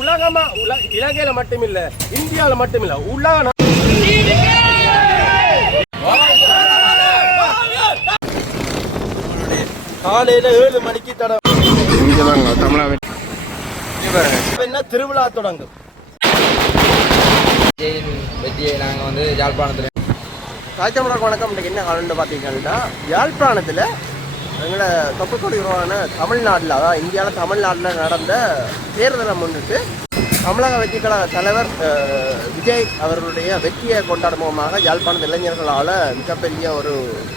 உலகமா இலங்கையில மட்டுமில்ல, இந்தியாவில் மட்டுமில்ல, உலக காலையில 7 மணிக்கு தமிழக திருவிழா தொடங்கும். வெற்றியை நாங்கள் வந்து யாழ்ப்பாணத்தில் ராஜமலக்கு வணக்கம். இன்றைக்கு என்ன காலம்னு பார்த்தீங்கன்னா, யாழ்ப்பாணத்தில் எங்களை தொப்புக்கொடி உருவான தமிழ்நாட்டில், அதாவது இந்தியாவில் தமிழ்நாட்டில் நடந்த தேர்தலை முன்னிட்டு தமிழக வெற்றி கழக தலைவர் விஜய் அவர்களுடைய வெற்றியை கொண்டாடும் முகமாக யாழ்ப்பாணத்து இளைஞர்களால் மிகப்பெரிய ஒரு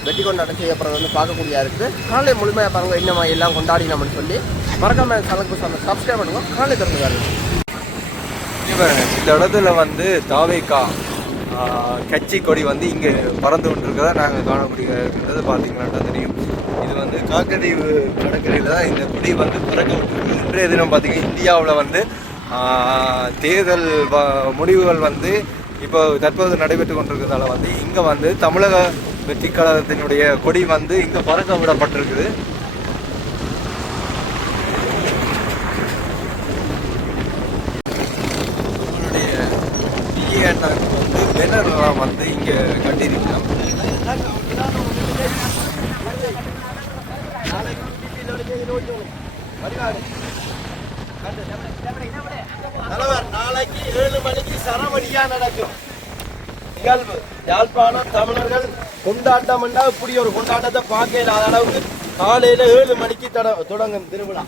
வெற்றி கொண்டாட்டம் செய்யப்படுறது வந்து பார்க்கக்கூடியா இருக்குது. காலை முழுமையாக பாருங்கள் இன்னமா எல்லாம் கொண்டாடினோம்னு சொல்லி மறக்காம சேனலுக்கு சப்ஸ்கிரைப் பண்ணுங்க. காலை திறந்து பாருங்க. இந்த இடத்துல வந்து தாவேகா கட்சி கொடி வந்து இங்கே பறந்து கொண்டிருக்கிறதா நாங்கள் காணக்கூடியது பார்த்தீங்கன்னா தெரியும். இது வந்து காக்கதீவு கடற்கரையில் தான் இந்த கொடி வந்து பறக்க விட்டுருக்கு. இன்றைய தினம் பார்த்தீங்கன்னா இந்தியாவில் வந்து தேர்தல் முடிவுகள் வந்து இப்போ தற்போது நடைபெற்று கொண்டிருக்கிறதால வந்து இங்கே வந்து தமிழக வெற்றி கழகத்தினுடைய கொடி வந்து இங்கே பறக்க விடப்பட்டிருக்குது. நம்மளுடைய டிஏஎன்னுக்கு வந்து பேனர்லாம் வந்து இங்கே கட்டியிருக்கிறோம். தலைவர் நாளைக்கு 7 மணிக்கு சரவடியா நடக்கும் நிகழ்வு. யாழ்ப்பாணம் தமிழர்கள் கொண்டாட்டம் என்றா இப்படி ஒரு கொண்டாட்டத்தை பார்க்க இல்லாத அளவுக்கு காலையில 7 மணிக்கு தொடங்கும் திருவிழா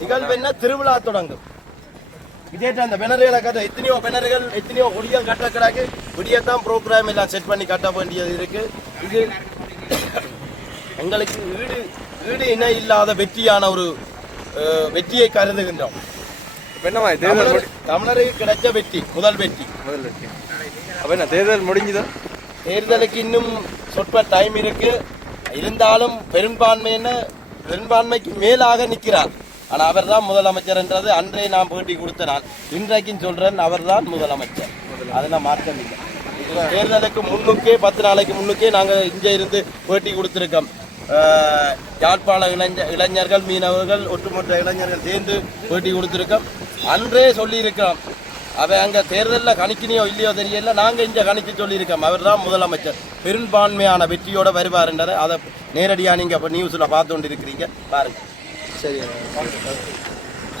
நிகழ்வு. என்ன திருவிழா தொடங்கும். இதேட்ட அந்த பெனர்களை கட்ட எத்தனையோ பெனர்கள் எத்தனையோ கொடிகள் கட்ட கிடக்கு. விடியத்தான் ப்ரோக்ராம் எல்லாம் செட் பண்ணி கட்ட வேண்டியது இருக்கு. இது எங்களுக்கு ஈடு இணை இல்லாத வெற்றியான ஒரு வெற்றியை கருதுகின்றோம். தமிழருக்கு கிடைச்ச வெற்றி, முதல் வெற்றி. அப்ப என்ன தேர்தல் முடிஞ்சுதா? தேர்தலுக்கு இன்னும் சொற்ப டைம் இருக்கு. இருந்தாலும் பெரும்பான்மைக்கு மேலாக நிற்கிறார். ஆனால் அவர் தான் முதலமைச்சர் என்றது அன்றே நான் பேட்டி கொடுத்த நான் இன்றைக்கும் சொல்றேன், அவர் தான் முதலமைச்சர். அதெல்லாம் மாற்றம் இல்லை. தேர்தலுக்கு முன்னுக்கே 10 நாளைக்கு முன்னுக்கே நாங்கள் இங்கே இருந்து பேட்டி கொடுத்துருக்கோம். யாழ்ப்பாண இளைஞர்கள், மீனவர்கள், ஒட்டுமொத்த இளைஞர்கள் சேர்ந்து பேட்டி கொடுத்துருக்கோம். அன்றே சொல்லியிருக்கிறோம். அவன் அங்கே தேர்தலில் கணிக்கினியோ இல்லையோ தெரியல, நாங்கள் இங்கே கணிக்க சொல்லியிருக்கோம். அவர் தான் முதலமைச்சர், பெரும்பான்மையான வெற்றியோடு வருவார்ன்றதை அதை நேரடியாக நீங்கள் இப்போ நியூஸில் பார்த்து கொண்டு இருக்கிறீங்க பாருங்க. சரி,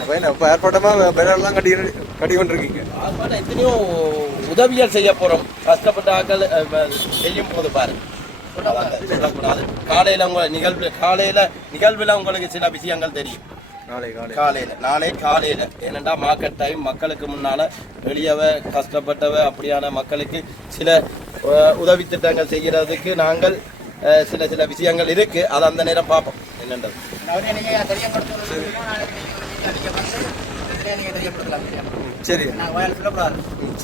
அப்போ என்ன இப்போ ஏற்பட்டமாக பெயரெல்லாம் கட்டி கொண்டிருக்கீங்க. ஆர்ப்பாட்டம் எத்தனையோ உதவிகள் செய்ய போகிறோம். கஷ்டப்பட்ட ஆக்கள் செய்யும் போது பாருங்க. சொல்லக்கூடாது. காலையில் நிகழ்வில் உங்களுக்கு சில விஷயங்கள் தெரியும். நாளை காலையில் ஏனென்றா மார்க்கெட் டைம், மக்களுக்கு முன்னால் வெளியவ கஷ்டப்பட்டவ அப்படியான மக்களுக்கு சில உதவி திட்டங்கள் செய்கிறதுக்கு நாங்கள் சில விஷயங்கள் இருக்கு. அதை அந்த நேரம் பார்ப்போம் என்னன்றது. சரி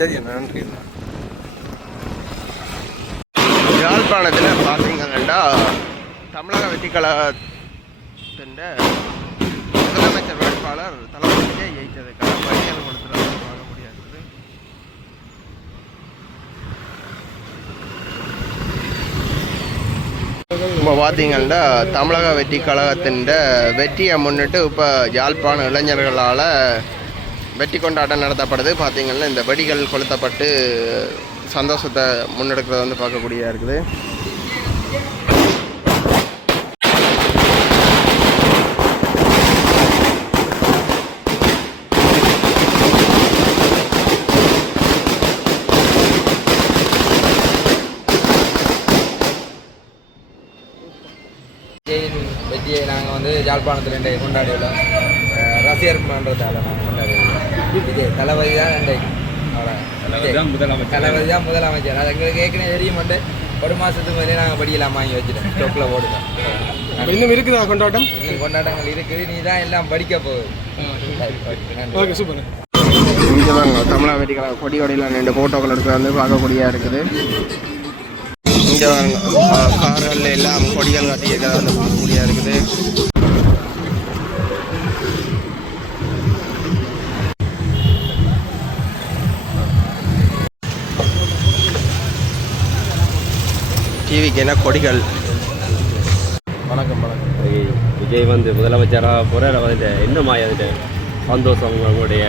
சரி, நன்றி. யாழ்ப்பாணத்தில் பார்த்தீங்கன்னா தமிழக வெற்றி கழகத்தின் முதலமைச்சர் வேட்பாளர் தளபதி விஜய் ஜெயித்ததுக்கான பணிகள் கொடுத்துருவாங்க பார்க்க முடியாது. இப்போ பார்த்தீங்கன்னா தமிழக வெற்றி கழகத்தின் வெற்றியை முன்னிட்டு இப்போ யாழ்ப்பாண இளைஞர்களால் வெற்றி கொண்டாட்டம் நடத்தப்படுது. பார்த்தீங்கன்னா இந்த வெடிகள் கொளுத்தப்பட்டு சந்தோஷத்தை முன்னெடுக்கிறத வந்து பார்க்கக்கூடியதாக இருக்குது. வெற்றியை நாங்கள் வந்து யாழ்ப்பாணத்தில் கொண்டாடியுள்ளோம். ரசிகர் மன்றத்தால் நாங்கள் கொண்டாடியுள்ளோம். விஜய் தளபதி தான் இன்றைக்கு தளபதி தான் முதலமைச்சர். அது எங்களுக்கு ஏற்கனவே தெரியும். ஒரு மாதத்துக்கு முதலே நாங்கள் படிக்கலாம் வாங்கி வச்சுட்டோம். ஸ்டோக்கில் போடுவோம். இன்னும் இருக்குதா கொண்டாட்டம்? இன்னும் கொண்டாட்டங்கள் இருக்குது. நீ தான் எல்லாம் படிக்க போகுது. Okay, super. இங்கே தாங்க தமிழக வெற்றி கழக கொடியோடையில் 2 ஃபோட்டோக்கள் எடுத்து வந்து பார்க்கக்கூடியதாக இருக்குது. இங்கே கார்கள் எல்லாம் கொடிகள் கட்டியிருக்கிறத வந்து பார்க்கக்கூடியதாக இருக்குது. டிவிக்கு என்ன கொடிகள். வணக்கம். விஜய் வந்து முதலமைச்சராக போகிற வந்து என்ன மாயாதுட்டு சந்தோஷம்? உங்களுடைய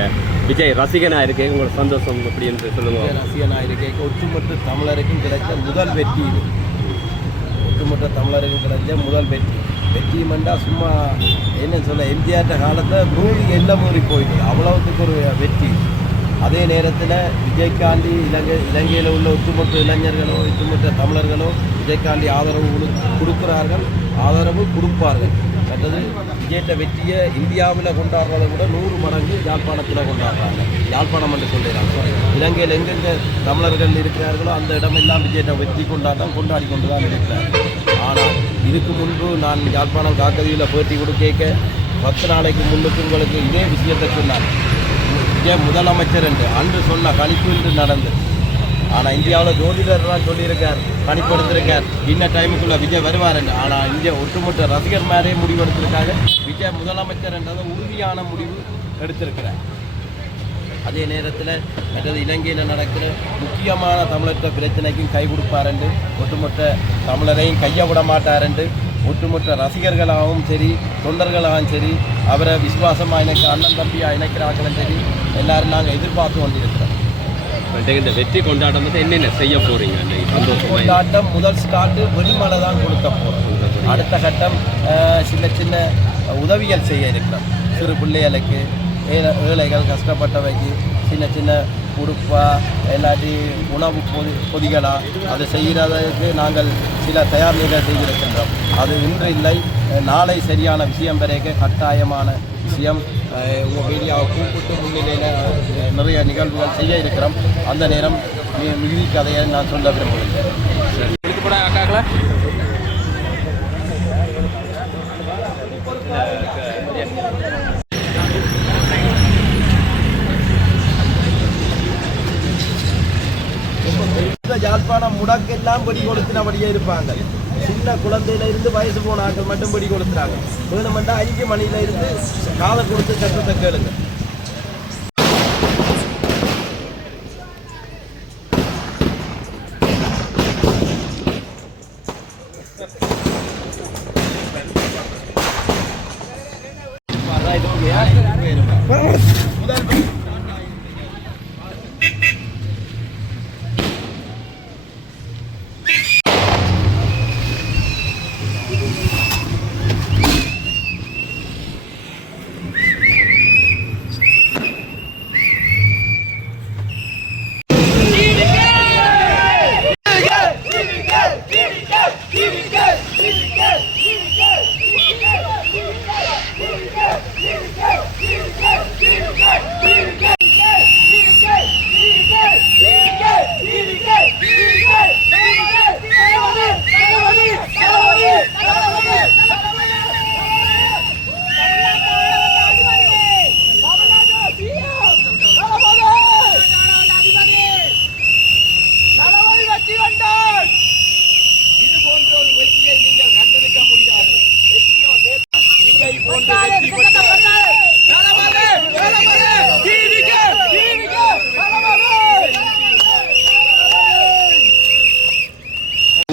விஜய் ரசிகனாக இருக்கேன், உங்களோட சந்தோஷம் எப்படி என்று சொல்லுங்க. ரசிகனாக இருக்கேன். ஒட்டுமொத்த தமிழருக்கும் கிடைச்ச முதல் வெற்றி இது. ஒட்டுமொத்த தமிழருக்கும் கிடைச்ச முதல் வெற்றி. வெற்றியுமெண்டா சும்மா என்ன சொல்ல, எம்ஜிஆர் காலத்தை மூவி எல்லாம் மூறி போயிட்டு அவ்வளவுக்கு ஒரு வெற்றி. அதே நேரத்தில் விஜய்காண்டி இலங்கையில் உள்ள ஒட்டுமொத்த இளைஞர்களோ ஒட்டுமொத்த தமிழர்களோ விஜய்காண்டி ஆதரவு கொடுக்கிறார்கள், ஆதரவு கொடுப்பார்கள். மற்றது விஜய்கிட்ட வெற்றியை இந்தியாவில் கொண்டாடுறதை விட 100 மடங்கு யாழ்ப்பாணத்தில் கொண்டாடுறாங்க. யாழ்ப்பாணம் என்று சொல்லிடுறாங்க. இலங்கையில் எங்கெங்கே தமிழர்கள் இருக்கிறார்களோ அந்த இடமெல்லாம் விஜய்கிட்ட வெற்றி கொண்டாட்டம் கொண்டாடி கொண்டு தான் இருக்கிறார். ஆனால் இதுக்கு முன்பு நான் யாழ்ப்பாணம் காக்கதியில் பேட்டி கொடுக்க 10 நாளைக்கு முன்னுக்கு உங்களுக்கு இதே விஷயத்தை சொன்னார். விஜய் முதலமைச்சர் என்று அன்று சொன்ன கணிப்பு என்று நடந்தது. ஆனால் இந்தியாவில் ஜோதிடர் தான் சொல்லியிருக்கார், கணிப்பு எடுத்திருக்கார், இன்ன டைமுக்குள்ளே விஜய் வருவார் என்று. ஆனால் இந்தியா ஒட்டுமொத்த ரசிகர் மேலே முடிவெடுத்திருக்காங்க. விஜய் முதலமைச்சர் என்றதை உறுதியான முடிவு எடுத்திருக்கிறார். அதே நேரத்தில் மற்றது இலங்கையில் நடக்கிற முக்கியமான தமிழற்ற பிரச்சனைக்கும் கை கொடுப்பார் என்று, ஒட்டுமொத்த தமிழரையும் கையை விட மாட்டார் என்று ஒட்டுமொத்த ரசிகர்களாகவும் சரி தொண்டர்களாகவும் சரி அவரை விசுவாசமாக இணைக்க அண்ணன் தம்பியாக இணைக்கிறார்களும் சரி எல்லாரும் நாங்கள் எதிர்பார்த்து கொண்டிருக்கிறோம். இந்த வெற்றி கொண்டாட்டம் வந்து என்னென்ன செய்ய போறீங்க? கொண்டாட்டம் முதல் ஸ்டார்ட்டு வெளிமலை தான் கொடுக்க போகிறோம். அடுத்த கட்டம் சின்ன சின்ன உதவிகள் செய்ய இருக்கிறோம். சிறு பிள்ளைகளுக்கு, ஏழைகள் கஷ்டப்பட்டவைக்கு சின்ன சின்ன உடுப்பா இல்லாட்டி உணவு பொதிகளாக அதை செய்கிறதுக்கு நாங்கள் சில தயார் நிலைகள் செய்திருக்கின்றோம். அது இன்று இல்லை, நாளை சரியான விஷயம் பிறகு கட்டாயமான விஷயம் உங்கள் மீடியாவை கூப்பிட்டு முன்னிலையில் நிறைய நிகழ்வுகள் செய்ய இருக்கிறோம். அந்த நேரம் மிகுதி கதையை நான் சொல்ல விரும்புகிறேன். யாழ்ப்பாணம் முடக்கெல்லாம் படி கொடுத்தினபடியே இருப்பாங்க. சின்ன குழந்தையில இருந்து வயசு போன ஆட்கள் மட்டும் படி கொடுத்துறாங்க. வேணுமெண்டா 5 மணியில இருந்து காதை கொடுத்து சட்டத்தை கேளுங்க.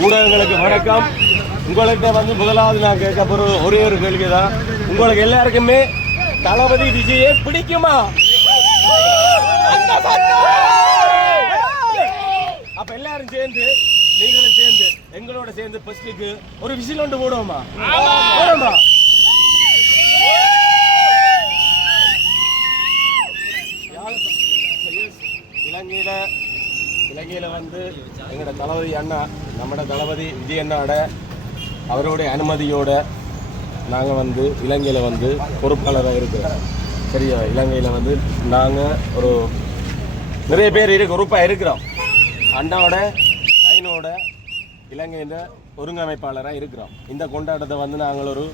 ஊடகங்களுக்கு வணக்கம். உங்களுக்கு வந்து முதலாவது நான் கேட்க போற ஒரே ஒரு கேள்விதான், உங்களுக்கு எல்லாருக்குமே தளபதி விஜயை பிடிக்குமா? அப்ப எல்லாரும் சேர்ந்து நீங்களும் சேர்ந்து எங்களோட சேர்ந்து ஃபர்ஸ்ட்டுக்கு ஒரு விசில் ஒன்று போடுவோமா? போடுமா? இலங்கையில வந்து எங்களோட தளபதி அண்ணா, நம்மளோட தளபதி விஜய் அண்ணாவோட அவருடைய அனுமதியோட நாங்கள் வந்து இலங்கையில் வந்து பொறுப்பாளராக இருக்கிறோம். சரியா? இலங்கையில் வந்து நாங்கள் ஒரு நிறைய பேர் பொறுப்பாக இருக்கிறோம். அண்ணாவோட சைனோட இலங்கையில் ஒருங்கமைப்பாளராக இருக்கிறோம். இந்த கொண்டாட்டத்தை வந்து நாங்கள் ஒரு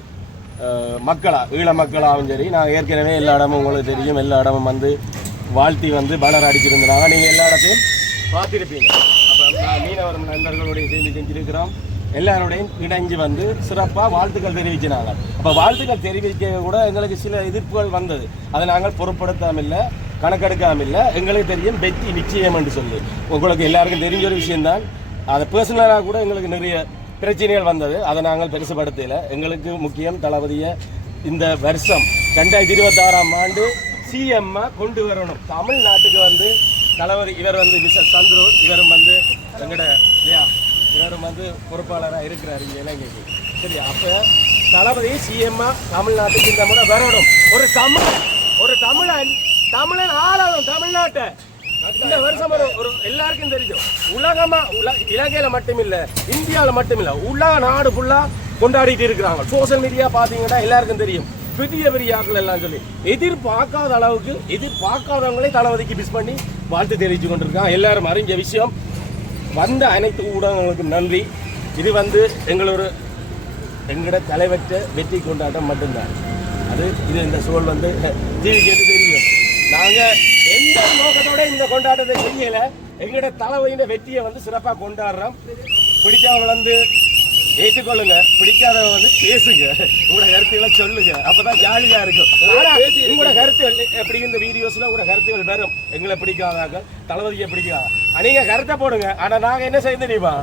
ஈழ மக்களாகவும் சரி, நாங்கள் ஏற்கனவே எல்லா இடமும் உங்களுக்கு தெரியும், எல்லா இடமும் வந்து வாழ்த்தி வந்து பேனர் அடிச்சிருந்தாங்க. நீங்கள் எல்லா இடத்தையும் பார்த்துருப்பீங்க. அப்போ மீனவர் நண்பர்களுடைய சேர்ந்து செஞ்சுருக்கிறோம். எல்லாரோடையும் இணைஞ்சு வந்து சிறப்பாக வாழ்த்துக்கள் தெரிவிச்சினாங்க. அப்போ வாழ்த்துக்கள் தெரிவிக்க கூட எங்களுக்கு சில எதிர்ப்புகள் வந்தது. அதை நாங்கள் பொருட்படுத்தாமல் இல்லை, கணக்கெடுக்காமல் இல்லை. எங்களுக்கு தெரியும் வெற்றி நிச்சயம் என்று சொல்லி. உங்களுக்கு எல்லாருக்கும் தெரிஞ்ச ஒரு விஷயம்தான். அதை பர்சனலாக கூட எங்களுக்கு நிறைய பிரச்சனைகள் வந்தது. அதை நாங்கள் பெருசுபடுத்தலை. எங்களுக்கு முக்கியம் தளபதியை இந்த வருஷம் 2026ஆம் ஆண்டு சிஎம் கொண்டு வரணும். தமிழ்நாட்டுக்கு வந்து தலைவர் இவர் வந்து மிஸ்டர் சந்துரு, இவரும் வந்து எங்கட இல்லையா, இவரும் வந்து பொறுப்பாளராக இருக்கிறார் இங்கே இலங்கைக்கு. சரி, அப்போ தளபதி சிஎம் தமிழ்நாட்டுக்கு இந்த முறை வரணும். ஒரு தமிழன் ஆளணும் தமிழ்நாட்டை. இந்த வருஷம் ஒரு எல்லாருக்கும் தெரியும், உலகமா இலங்கையில மட்டும் இல்ல, இந்தியாவில் மட்டும் இல்ல, உலக நாடு ஃபுல்லா கொண்டாடிட்டு இருக்கிறாங்க. சோசியல் மீடியா பாத்தீங்கன்னா எல்லாருக்கும் தெரியும். பெரிய பெரிய ஆட்கள் எல்லாம் சொல்லி எதிர்பார்க்காத அளவுக்கு எதிர்பார்க்காதவங்களே தளபதிக்கு மிஸ் பண்ணி வாழ்த்து தெரிவித்து கொண்டிருக்காங்க. எல்லாரும் அறிஞ்ச விஷயம். வந்த அனைத்து ஊடகங்களுக்கு நன்றி. இது வந்து எங்களோட தலைவற்ற வெற்றி கொண்டாட்டம் மட்டும்தான். இது இந்த சூழல் வந்து ஜீவிக்கிறது தெரியும். நாங்க எந்த நோக்கத்தோட இந்த கொண்டாட்டத்தை செய்யல, எங்களோட தலைவரின் வெற்றியை வந்து சிறப்பா கொண்டாடுறோம். பிடிச்சவங்க வந்து ஏற்றுக்கொள்ளுங்க, பிடிக்காதவங்க வந்து பேசுங்க, உங்களோட கருத்துக்களை சொல்லுங்க, அப்பதான் ஜாலியா இருக்கும். உங்களோட கருத்து எப்படி இந்த வீடியோஸ்ல உங்களோட கருத்துக்கள் வரும். எங்களை பிடிக்காதாங்க, தளபதியை பிடிக்காத நீங்க கருத்தை போடுங்க. ஆனா நாங்க என்ன செய்ய தெரியுமா,